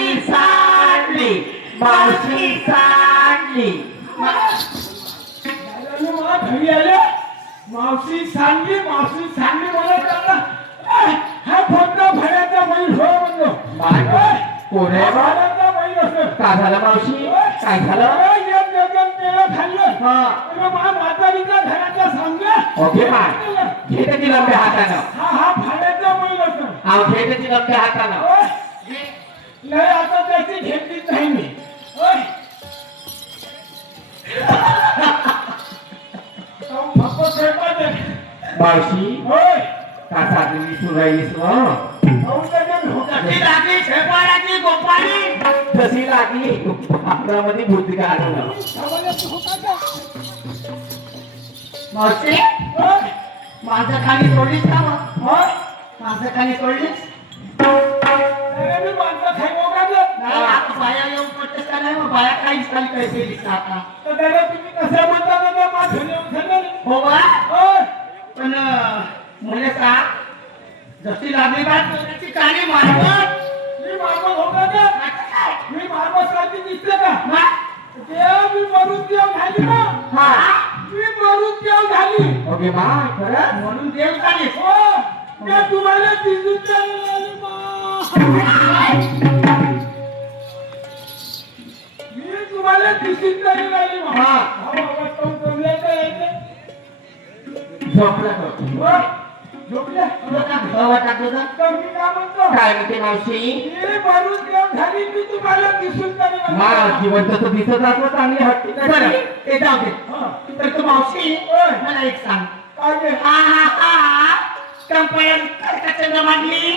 मावशी सांडली मावशी सांडली मला घरी आले मावशी सांगली मला त्याला हा फोटो भरायचा बैल हो म्हणलो कोण आहे भरायचा बैल असं काय झालं मावशी काय झालं खाल्लं म्हातारीच्या घराच्या सांगलं ओके माय घेते लंब्या हातानं हा फाड्याचा बैल असं हा घेते लंब्या हातानं नाही आता त्याची घेतलीच नाही मी मावशी होय का साधली सुराईस तशी लागली आपल्यामध्ये बुद्धी का आलं मावशी माझं खाली सोडलीस का मग माझं खाली सोडलीस नाही आता बाया येऊन पडतेस का नाही मग बाया काहीच खाली पैसे दिसतात आता हो बा पण मुले सांग जशी लागली बात त्याची काळी मारवत मी मारबसारखी दिसते का हा? मी मरून देव झाली ना मी मरून देव झाली ओके माय खरं म्हणून देव चालीस हो मी तुम्हाला दिसून चालली मी तुम्हाला दिसून चालली झोपला तो झोपल्या हवा टाकलं तर मी काय म्हणतो काय म्हणते मावशी मी मरून देव झाली मी तुम्हाला दिसून चालली मा जिवंत तर दिसत असलं चांगली हट्टी बरं काय ते जाऊ दे तर तू मावशी मला एक सांग काय हा कंपन्या मांडली